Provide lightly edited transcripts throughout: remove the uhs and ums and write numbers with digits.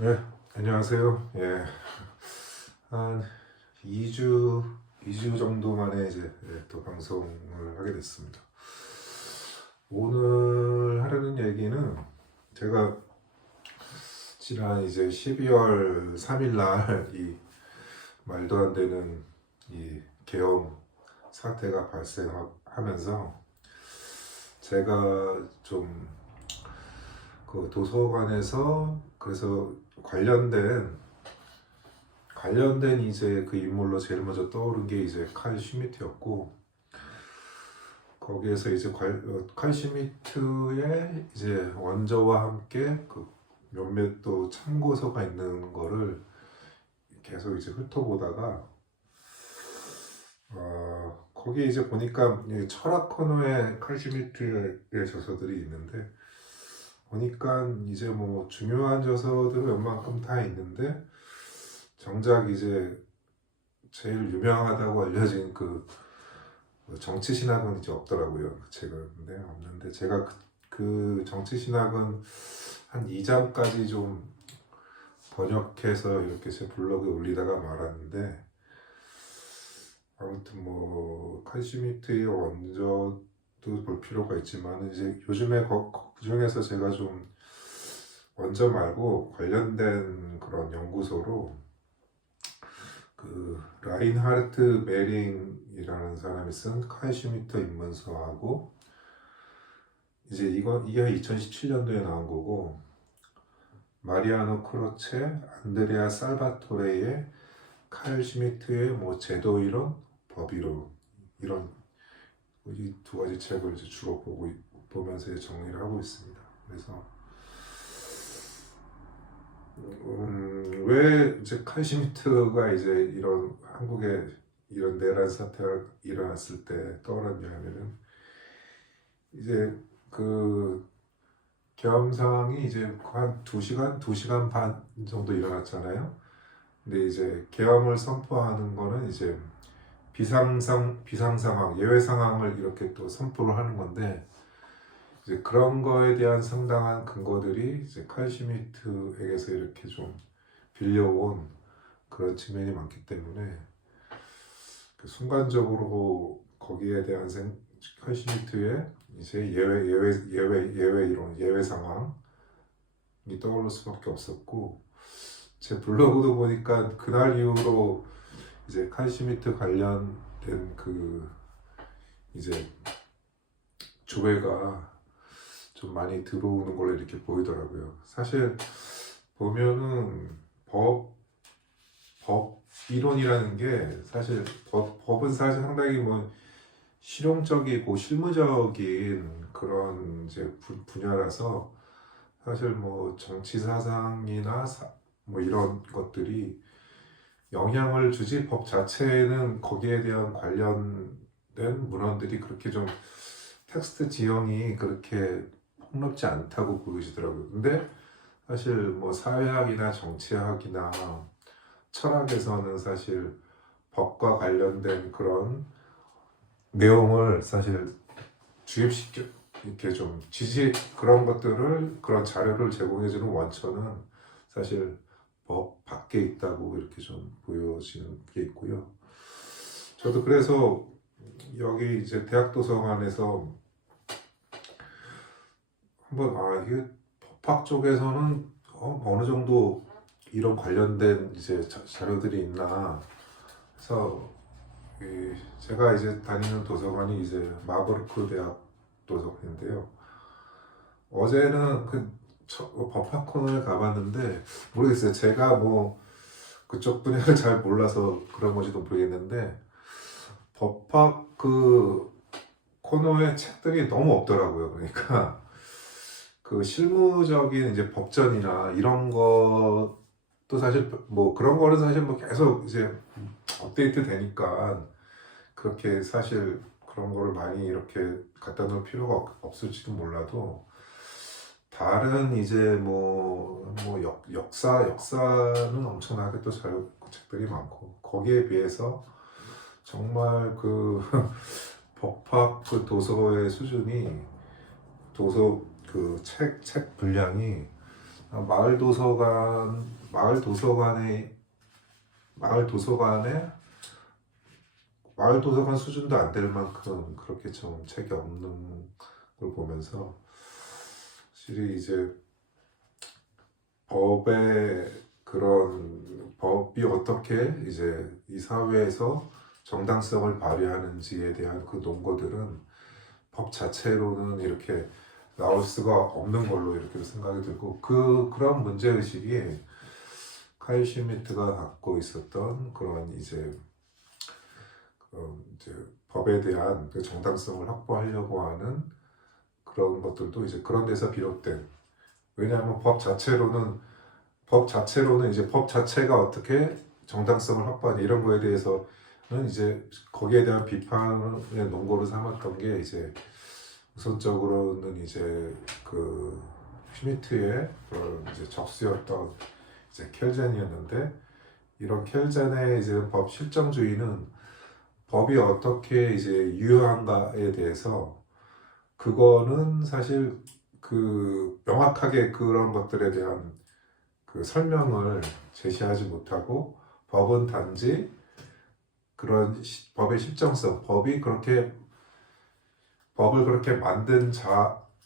네, 안녕하세요. 예, 한 2주 정도 만에 이제 또 방송을 하게 됐습니다. 오늘 하려는 얘기는 제가 지난 이제 12월 3일 날 이 말도 안 되는 이 계엄 사태가 발생하면서 제가 좀 그 도서관에서 그래서 관련된 이제 그 인물로 제일 먼저 떠오른 게 이제 칼 슈미트였고, 거기에서 이제 칼 슈미트의 이제 원저와 함께 그 몇몇 또 참고서가 있는 거를 계속 이제 훑어보다가 거기 이제 보니까 이 철학 코너에 칼 슈미트의 저서들이 있는데, 보니까 이제 뭐 중요한 저서들은 웬만큼 다 있는데, 정작 이제 제일 유명하다고 알려진 그 정치 신학은 이제 없더라고요. 그 책은. 근데 없는데 제가 그 정치 신학은 한 2장까지 좀 번역해서 이렇게 제 블로그에 올리다가 말았는데, 아무튼 뭐 칼슈미트의 원저도 볼 필요가 있지만 이제 요즘에 그 중에서 제가 좀 원저 말고 관련된 그런 연구소로 그 라인하르트 메링이라는 사람이 쓴 칼 슈미터 입문서하고, 이제 이게 2017년도에 나온 거고, 마리아노 크로체, 안드레아 살바토레의 칼 슈미트의 뭐 제도 이론, 법 이론, 이런 이 두 가지 책을 이제 주로 보면서 정리를 하고 있습니다. 그래서 왜 이제 칼 슈미트가 이제 이런 한국에 이런 내란 사태가 일어났을 때 떠올랐냐 하면은, 이제 그 계엄 상황이 이제 한 2시간 반 정도 일어났잖아요. 근데 이제 계엄을 선포하는 거는 이제 비상 상황, 예외 상황을 이렇게 또 선포를 하는 건데, 이제 그런 거에 대한 상당한 근거들이 이제 칼 슈미트에게서 이렇게 좀 빌려온 그런 측면이 많기 때문에, 그 순간적으로 거기에 대한 칼 슈미트의 이제 예외 이론, 예외 상황이 떠오를 수밖에 없었고, 제 블로그도 보니까 그날 이후로 이제 칼 슈미트 관련된 그 이제 조회가 좀 많이 들어오는 걸로 이렇게 보이더라고요. 사실 보면은 법 이론이라는 게 사실 법은 사실 상당히 뭐 실용적이고 실무적인 그런 이제 분야라서, 사실 뭐 정치 사상이나 뭐 이런 것들이 영향을 주지, 법 자체에는 거기에 대한 관련된 문헌들이 그렇게 좀 텍스트 지형이 그렇게 폭넓지 않다고 보여지더라고요. 근데 사실 뭐 사회학이나 정치학이나 철학에서는 사실 법과 관련된 그런 내용을 사실 주입시켜 이렇게 좀 그런 것들을, 그런 자료를 제공해주는 원천은 사실 법 밖에 있다고 이렇게 좀 보여지는 게 있고요. 저도 그래서 여기 이제 대학 도서관에서 한번 이게 법학 쪽에서는 어느 정도 이런 관련된 이제 자료들이 있나 해서, 제가 이제 다니는 도서관이 이제 마버르크 대학 도서관인데요. 어제는 법학 코너에 가봤는데, 모르겠어요. 제가 뭐 그쪽 분야를 잘 몰라서 그런 건지도 모르겠는데, 법학 그 코너에 책들이 너무 없더라고요. 그러니까 그 실무적인 이제 법전이나 이런 것도 사실 뭐 그런 거는 사실 뭐 계속 이제 업데이트 되니까 그렇게 사실 그런 거를 많이 이렇게 갖다 놓을 필요가 없을지도 몰라도, 다른 이제 뭐 역사는 엄청나게 또 책들이 많고, 거기에 비해서 정말 그 법학 그 도서의 수준이, 도서 그 책 분량이 마을 도서관에 마을 도서관 수준도 안 될 만큼 그렇게 좀 책이 없는 걸 보면서 확실히 이제 법이 어떻게 이제 이 사회에서 정당성을 발휘하는지에 대한 그 논거들은 법 자체로는 이렇게 나올 수가 없는 걸로 이렇게 생각이 들고 그런 문제의식이 카이 슈미트가 갖고 있었던 그런 이제 법에 대한 그 정당성을 확보하려고 하는 그런 것들도 이제 그런 데서 비롯된, 왜냐하면 법 자체로는 이제 법 자체가 어떻게 정당성을 확보하냐 이런 거에 대해서는 이제 거기에 대한 비판의 논거로 삼았던 게 이제 우선적으로는 이제 그 슈미트의 그런 이제 적수였던 이제 켈젠이었는데, 이런 켈젠의 이제 법 실정주의는 법이 어떻게 이제 유효한가에 대해서 그거는 사실 그 명확하게 그런 것들에 대한 그 설명을 제시하지 못하고, 법은 단지 그런 법의 실정성, 법을 그렇게 만든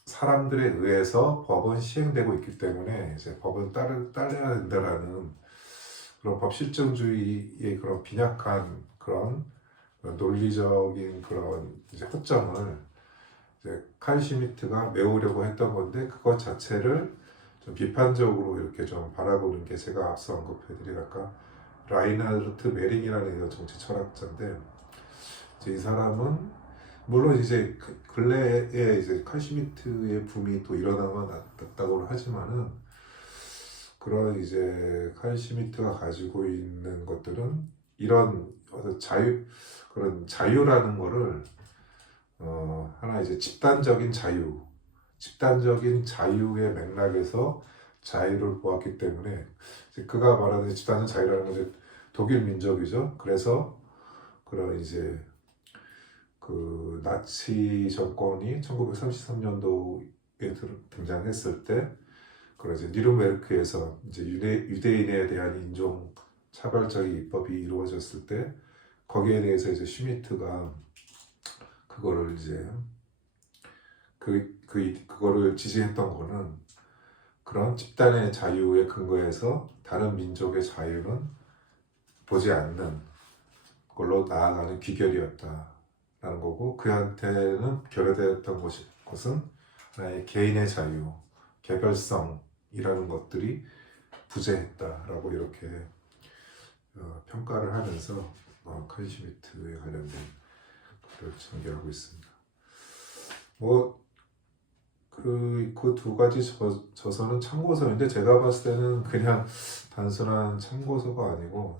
사람들에 의해서 법은 시행되고 있기 때문에 이제 법은 따라야 된다라는 그런 법 실정주의의 그런 빈약한 그런 논리적인 그런 이제 허점을 이제 칼 슈미트가 메우려고 했던 건데, 그것 자체를 좀 비판적으로 이렇게 좀 바라보는 게 제가 앞서 언급해드린 아까 라이나르트 메링이라는 정치 철학자인데, 이제 이 사람은 물론 이제 근래에 이제 칼 슈미트의 붐이 또 일어나고 하지만은, 그런 이제 칼 슈미트가 가지고 있는 것들은 이런 그런 자유라는 거를 하나 이제 집단적인 자유의 맥락에서 자유를 보았기 때문에, 이제 그가 말하는 집단적 자유라는 것은 독일 민족이죠. 그래서 그런 이제 그 나치 정권이 1933년도에 등장했을 때, 그런 이제 니른베르크에서 이제 유대인에 대한 인종 차별적인 입법이 이루어졌을 때, 거기에 대해서 이제 슈미트가 그거를 이제 그거를 지지했던 거는 그런 집단의 자유에 근거해서 다른 민족의 자유는 보지 않는 걸로 나아가는 귀결이었다라는 거고, 그한테는 결여되었던 것은 하나의 개인의 자유, 개별성이라는 것들이 부재했다라고 이렇게 평가를 하면서 칼 슈미트에 관련된 글을 전개하고 있습니다. 그 두 가지 저서는 참고서인데, 제가 봤을 때는 그냥 단순한 참고서가 아니고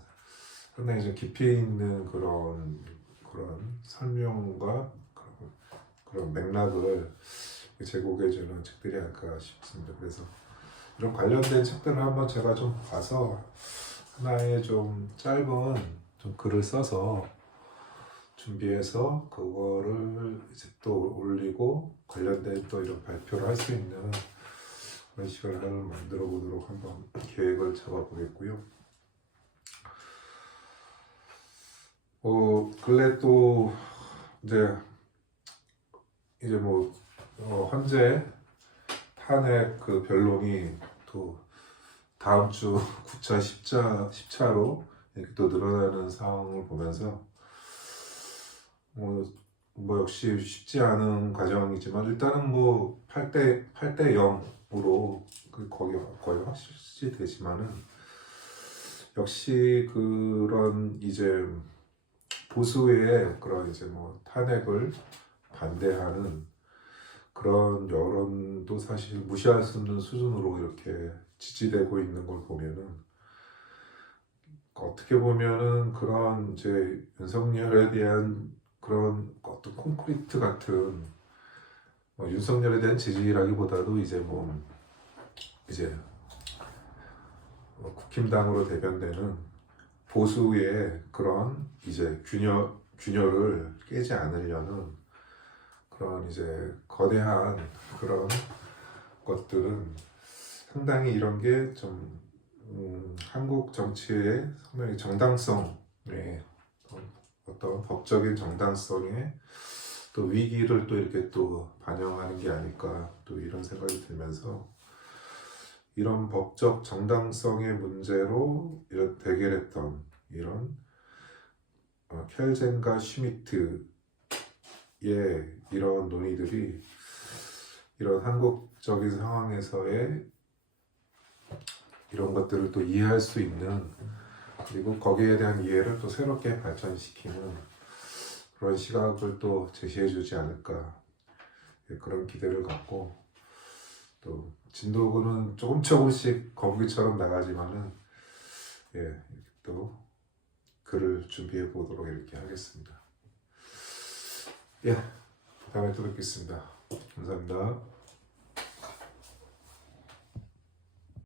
상당히 좀 깊이 있는 그런 설명과 그런 맥락을 제공해주는 책들이 아닐까 싶습니다. 그래서 이런 관련된 책들을 한번 제가 좀 봐서 하나의 좀 짧은 좀 글을 써서 준비해서 그거를 이제 또 올리고 관련된 또 이런 발표를 할 수 있는 그런 시간을 만들어 보도록 한번 계획을 잡아 보겠고요. 근래 또 이제 뭐 헌재 탄핵 그 변론이 또 다음 주 9차, 10차로 이렇게 또 늘어나는 상황을 보면서 역시 쉽지 않은 과정이지만, 일단은 뭐 8대 0으로 거의 확실시 되지만은, 역시 그런 이제 보수의 그런 이제 뭐 탄핵을 반대하는 그런 여론도 사실 무시할 수 없는 수준으로 이렇게 지지되고 있는 걸 보면은, 어떻게 보면은 그런 이제 윤석열에 대한 그런 어떤 콘크리트 같은 윤석열에 대한 지지라기보다도 이제 국힘당으로 대변되는 보수의 그런 이제 균열을 깨지 않으려는 그런 이제 거대한 그런 것들은 상당히 이런 게 좀 한국 정치의 상당히 정당성에 어떤 법적인 정당성에 또 위기를 또 이렇게 또 반영하는 게 아닐까 또 이런 생각이 들면서 이런 법적 정당성의 문제로 이런 대결했던 이런 켈젠과 슈미트의 이런 논의들이 이런 한국적인 상황에서의 이런 것들을 또 이해할 수 있는 그리고 거기에 대한 이해를 또 새롭게 발전시키는 그런 시각을 또 제시해 주지 않을까 그런 기대를 갖고 또 진도구는 조금씩 거북이처럼 나가지만은 또 글을 준비해 보도록 이렇게 하겠습니다. 다음에 또 뵙겠습니다. 감사합니다.